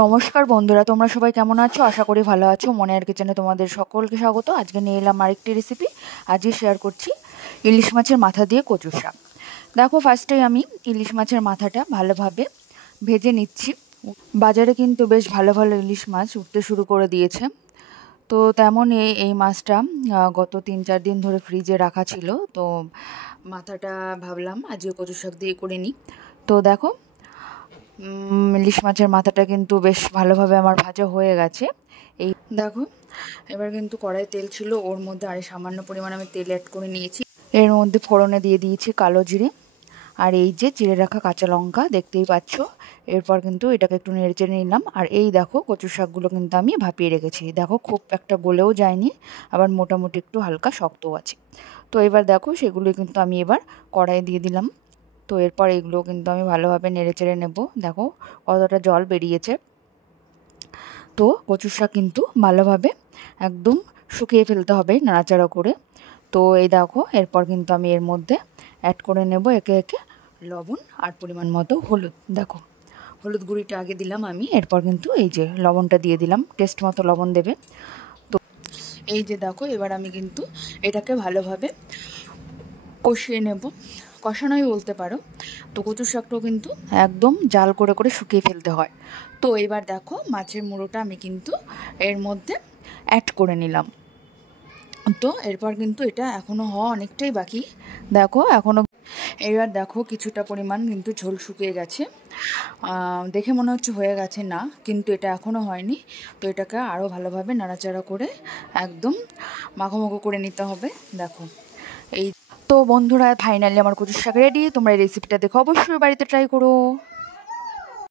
নমস্কার বন্ধুরা, তোমরা সবাই কেমন আছো? আশা করি ভালো আছো। মনের কিচেনে তোমাদের সকলকে স্বাগত। আজকে নিয়ে এলাম আরেকটি রেসিপি। আজকে শেয়ার করছি ইলিশ মাছের মাথা দিয়ে কচু শাক। দেখো, ফার্স্টেই আমি ইলিশ মাছের মাথাটা ভালোভাবে ভেজে নিচ্ছি। বাজারে কিন্তু বেশ ভালো ভালো ইলিশ মাছ উঠতে শুরু করে দিয়েছে। তো তেমন এই মাছটা গত 3-4 দিন ধরে ফ্রিজে রাখা ছিল। তো মাথাটা ভাবলাম আজকে কচু শাক দিয়ে করে নিই। তো দেখো, ইলিশ মাছের মাথাটা কিন্তু বেশ ভালোভাবে আমার ভাজা হয়ে গেছে। এই দেখো, এবার কিন্তু কড়াই তেল ছিল, ওর মধ্যে আরে সামান্য পরিমাণ আমি তেল অ্যাড করে নিয়েছি। এর মধ্যে ফোড়নে দিয়ে দিয়েছি কালো জিরে আর এই যে চিড়ে রাখা কাঁচা লঙ্কা, দেখতেই পাচ্ছ। এরপর কিন্তু এটাকে একটু নেড়েচেড়ে নিলাম। আর এই দেখো, কচু শাকগুলো কিন্তু আমি ভাপিয়ে রেখেছি। দেখো, খুব একটা গলেও যায়নি, আবার মোটামুটি একটু হালকা শক্তও আছে। তো এবার দেখো, সেগুলো কিন্তু আমি এবার কড়াইয়ে দিয়ে দিলাম। তো এরপর এগুলো কিন্তু আমি ভালোভাবে নেড়েচেড়ে নেব। দেখো কতটা জল বেরিয়েছে। তো কচুর শাক কিন্তু ভালোভাবে একদম শুকিয়ে ফেলতে হবে নাড়াচাড়া করে। তো এই দেখো, এরপর কিন্তু আমি এর মধ্যে অ্যাড করে নেব একে একে লবণ আর পরিমাণ মতো হলুদ। দেখো, হলুদ গুঁড়িটা আগে দিলাম আমি, এরপর কিন্তু এই যে লবণটা দিয়ে দিলাম। টেস্ট মতো লবণ দেবে। তো এই যে দেখো, এবার আমি কিন্তু এটাকে ভালোভাবে কষিয়ে নেব, কষানোই বলতে পারো। তো কচুর শাকটাও কিন্তু একদম জাল করে করে শুকিয়ে ফেলতে হয়। তো এবার দেখো, মাছের মুড়োটা আমি কিন্তু এর মধ্যে অ্যাড করে নিলাম। তো এরপর কিন্তু এটা এখনও হওয়া অনেকটাই বাকি। দেখো এখনও, এবার দেখো কিছুটা পরিমাণ কিন্তু ঝোল শুকিয়ে গেছে। দেখে মনে হচ্ছে হয়ে গেছে, না কিন্তু এটা এখনও হয়নি। তো এটাকে আরও ভালোভাবে নাড়াচাড়া করে একদম মাখো করে নিতে হবে। দেখো, এই তো বন্ধুরা, ফাইনালি আমার কচুর শাক রেডি। তোমরা এই রেসিপিটা দেখো, অবশ্যই বাড়িতে ট্রাই করো।